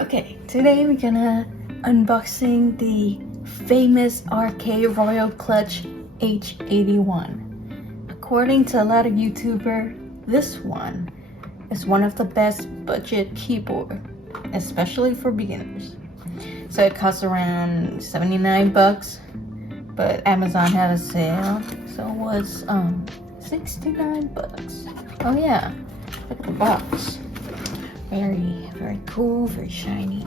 Okay, today we're gonna unboxing the famous RK Royal Kludge H81. According to a lot of YouTubers, this one is one of the best budget keyboard, especially for beginners. So it costs around 79 bucks, but Amazon had a sale, so it was 69 bucks. Oh yeah, look at the box. Very cool, very shiny.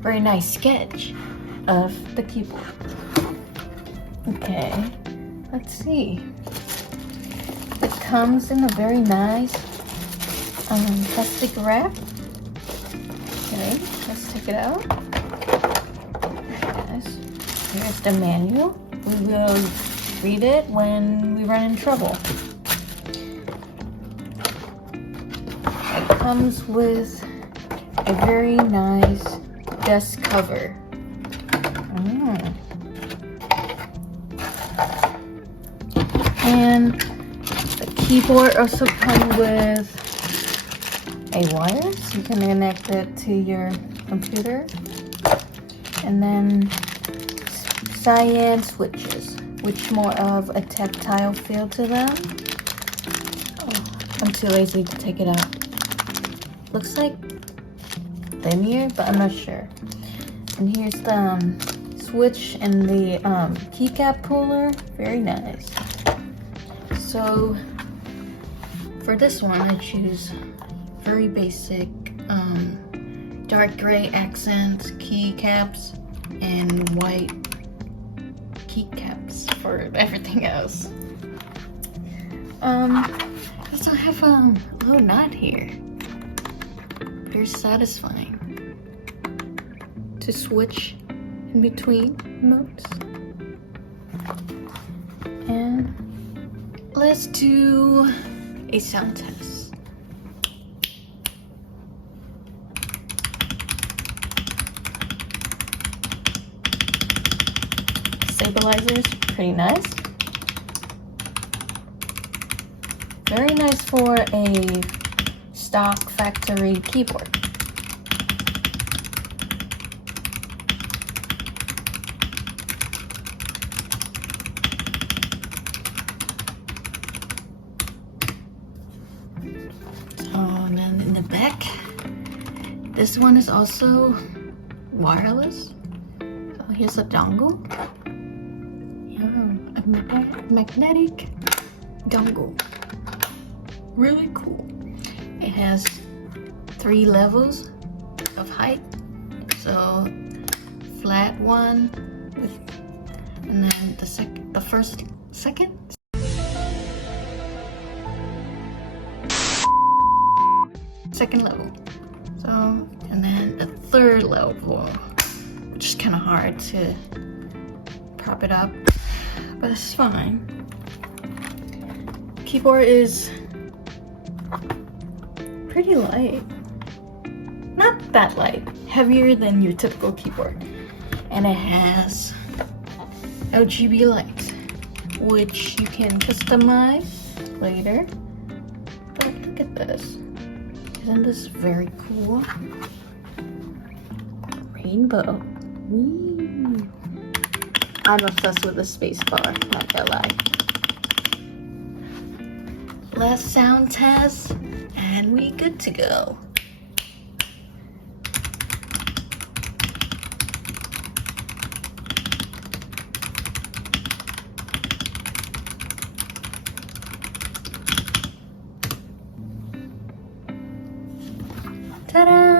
Very nice sketch of the keyboard. Okay, let's see. It comes in a very nice plastic wrap. Okay, let's take it out. Yes. Here's the manual. We will read it when we run in trouble. It comes with a very nice desk cover. And the keyboard also comes with a wire, so you can connect it to your computer. And then cyan switches, which more of a tactile feel to them. Oh, I'm too lazy to take it out. Looks like linear, but I'm not sure. And here's the switch and the keycap puller. Very nice. So for this one, I choose very basic dark gray accents keycaps and white keycaps for everything else. Also have a little knot here. Very satisfying to switch in between modes. And let's do a sound test. Stabilizers, pretty nice. Very nice for a stock factory keyboard. And then in the back, this one is also wireless. So here's a dongle. Yeah, a magnetic dongle. Really cool. It has 3 levels of height. So flat one, and then the second level. So, and then the 3rd level, which is kind of hard to prop it up, but it's fine. Keyboard is pretty light. Not that light, heavier than your typical keyboard. And it has RGB lights, which you can customize later. But look at this. Isn't this very cool? Rainbow. Woo. I'm obsessed with the space bar, not gonna lie. Last sound test, and we good to go. Ta-da!